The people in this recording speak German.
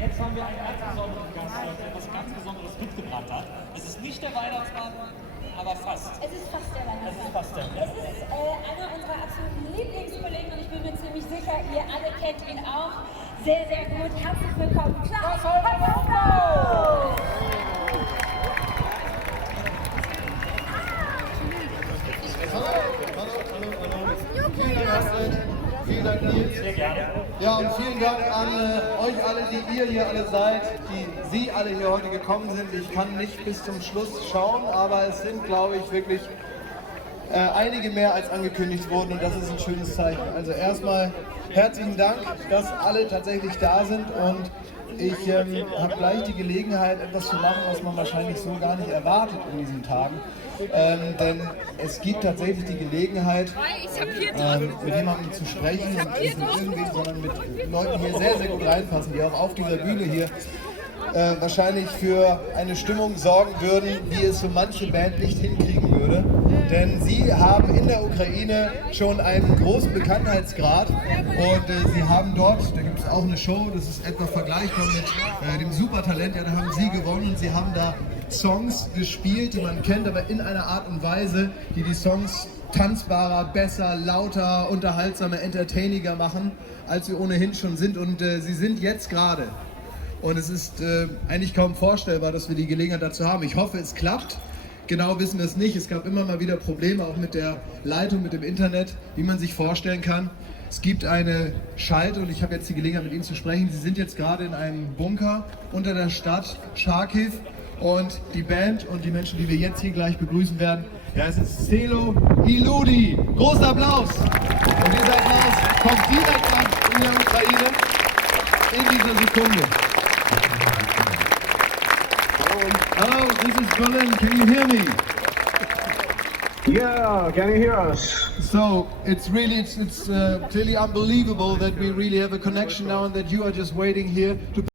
Jetzt haben wir einen ganz besonderen Gast, der etwas ganz Besonderes mitgebracht hat. Es ist nicht der Weihnachtsmann, aber fast. Es ist fast der Weihnachtsmann. Es ist fast der. Es ist einer unserer absoluten Lieblingskollegen und ich bin mir ziemlich sicher, ihr alle kennt ihn auch sehr, sehr gut. Herzlich willkommen, Klaus Holger! Vielen Dank, Nils. Sehr gerne. Ja, und vielen Dank an euch alle, die ihr hier alle seid, die Sie alle hier heute gekommen sind. Ich kann nicht bis zum Schluss schauen, aber es sind, glaube ich, wirklich einige mehr als angekündigt wurden und das ist ein schönes Zeichen. Also erstmal herzlichen Dank, dass alle tatsächlich da sind und ich habe gleich die Gelegenheit, etwas zu machen, was man wahrscheinlich so gar nicht erwartet in diesen Tagen. Denn es gibt tatsächlich die Gelegenheit, mit jemandem zu sprechen und nicht mit irgendwen, sondern mit Leuten, die hier sehr, sehr gut reinpassen, die auch auf dieser Bühne hier wahrscheinlich für eine Stimmung sorgen würden, die es so manche Band nicht hinkriegen würde. Denn sie haben in der Ukraine schon einen großen Bekanntheitsgrad und sie haben dort, da gibt es auch eine Show, das ist etwa vergleichbar mit dem Supertalent, ja, da haben sie gewonnen und sie haben da Songs gespielt, die man kennt, aber in einer Art und Weise, die die Songs tanzbarer, besser, lauter, unterhaltsamer, entertainiger machen, als sie ohnehin schon sind und sie sind jetzt gerade. Und es ist eigentlich kaum vorstellbar, dass wir die Gelegenheit dazu haben. Ich hoffe, es klappt. Genau wissen wir es nicht. Es gab immer mal wieder Probleme, auch mit der Leitung, mit dem Internet, wie man sich vorstellen kann. Es gibt eine Schalte und ich habe jetzt die Gelegenheit, mit Ihnen zu sprechen. Sie sind jetzt gerade in einem Bunker unter der Stadt Charkiw und die Band und die Menschen, die wir jetzt hier gleich begrüßen werden, ja, es ist Selo Iludi. Großen Applaus! Und dieser Applaus kommt direkt an in der Ukraine in dieser Sekunde. Hello, this is Berlin. Can you hear me? Yeah, can you hear us? So it's clearly unbelievable that we really have a connection now and that you are just waiting here to